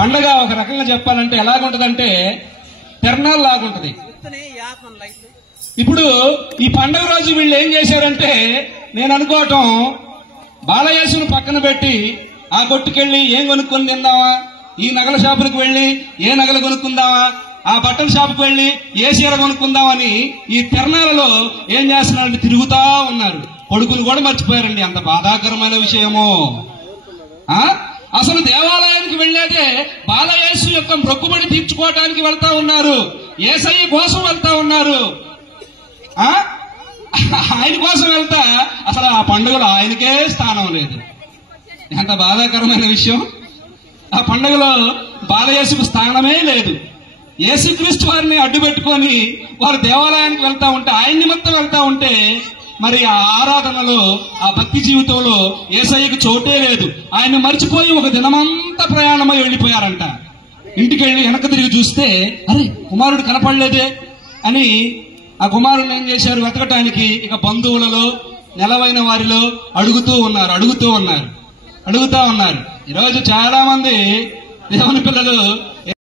పండగ ఒక రకంగా చెప్పాలంటే ఎలాగుంటదంటే తిరణాలు లాగుంటది. ఇప్పుడు ఈ పండగ రోజు వీళ్ళు ఏం చేశారంటే, నేను అనుకోవటం బాలయేసును పక్కన పెట్టి ఆ కొట్టుకెళ్లి ఏం కొనుక్కొని తిందామా, ఈ నగల షాపులకు వెళ్లి ఏ నగలు కొనుక్కుందామా, ఆ బట్టల షాపుకి వెళ్లి ఏ చీర కొనుక్కుందామని ఈ తిరణాలలో ఏం చేస్తున్నారంటే తిరుగుతా ఉన్నారు. కొడుకులు కూడా మర్చిపోయారండి. అంత బాధాకరమైన విషయము. అసలు దేవాలయానికి వెళ్లేదే బాలయేసు యొక్క మొక్కుబడి తీర్చుకోవడానికి వెళ్తా ఉన్నారు. యేసయ్య కోసం వెళ్తా ఉన్నారు. ఆయన కోసం వెళ్తా అసలు ఆ పండుగలో ఆయనకే స్థానం లేదు. ఎంత బాధాకరమైన విషయం. ఆ పండుగలో బాలయేసుకు స్థానమే లేదు. యేసుక్రీస్తు వారిని అడ్డు పెట్టుకొని వారు దేవాలయానికి వెళ్తా ఉంటే, ఆయన నిమిత్తం వెళ్తా ఉంటే, మరి ఆ ఆరాధనలో ఆ భక్తి జీవితంలో యేసయ్యకు చోటే లేదు. ఆయన మర్చిపోయి ఒక దినమంతా ప్రయాణమై వెళ్లిపోయారంట. ఇంటికి వెళ్లి వెనక తిరిగి చూస్తే అరే కుమారుడు కనపడలేదే అని ఆ కుమారుడిని ఏం చేశారు, వెతకటానికి ఇక బంధువులలో నెలవైన వారిలో అడుగుతూ ఉన్నారు. ఈరోజు చాలా మంది దేవుని పిల్లలు